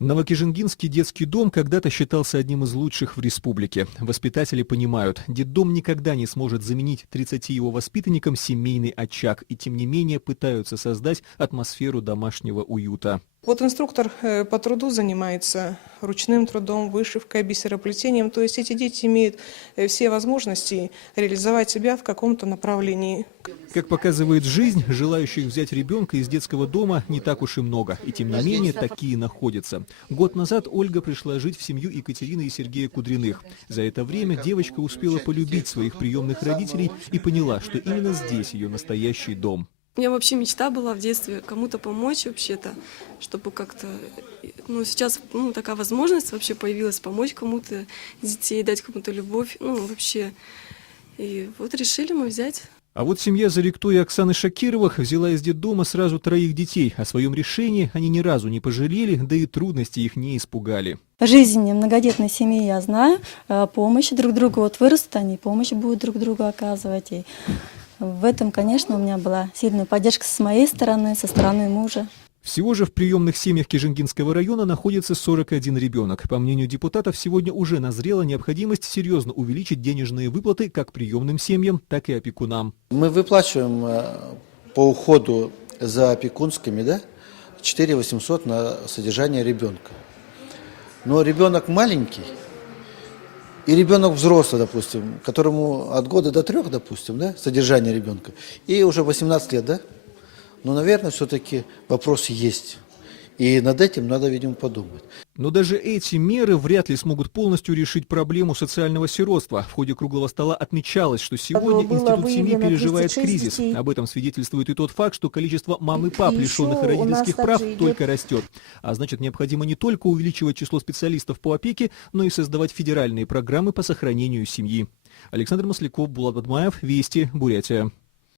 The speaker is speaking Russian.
Новокижингинский детский дом когда-то считался одним из лучших в республике. Воспитатели понимают, детдом никогда не сможет заменить 30 его воспитанникам семейный очаг, и тем не менее пытаются создать атмосферу домашнего уюта. Вот инструктор по труду занимается ручным трудом, вышивкой, бисероплетением. То есть эти дети имеют все возможности реализовать себя в каком-то направлении. Как показывает жизнь, желающих взять ребенка из детского дома не так уж и много. И тем не менее такие находятся. Год назад Ольга пришла жить в семью Екатерины и Сергея Кудряных. За это время девочка успела полюбить своих приемных родителей и поняла, что именно здесь ее настоящий дом. У меня вообще мечта была в детстве кому-то помочь вообще-то, чтобы как-то, сейчас такая возможность вообще появилась помочь кому-то из детей, дать кому-то любовь, вообще. И вот решили мы взять. А вот семья Зарикто и Оксаны Шакировых взяла из детдома сразу 3 детей. О своем решении они ни разу не пожалели, да и трудности их не испугали. Жизнь многодетной семьи я знаю, помощь друг другу, вот вырастут они, помощь будут друг другу оказывать. И в этом, конечно, у меня была сильная поддержка с моей стороны, со стороны мужа. Всего же в приемных семьях Кижингинского района находится 41 ребенок. По мнению депутатов, сегодня уже назрела необходимость серьезно увеличить денежные выплаты как приемным семьям, так и опекунам. Мы выплачиваем по уходу за опекунскими 4 800 на содержание ребенка. Но ребенок маленький и ребенок взрослый, допустим, которому от года до 3, допустим, содержание ребенка, и уже 18 лет, Но, наверное, все-таки вопрос есть. И над этим надо, видимо, подумать. Но даже эти меры вряд ли смогут полностью решить проблему социального сиротства. В ходе круглого стола отмечалось, что сегодня институт семьи переживает кризис. Детей. Об этом свидетельствует и тот факт, что количество мам и пап, лишенных родительских прав, только растет. А значит, необходимо не только увеличивать число специалистов по опеке, но и создавать федеральные программы по сохранению семьи. Александр Масляков, Булат Бадмаев, Вести, Бурятия.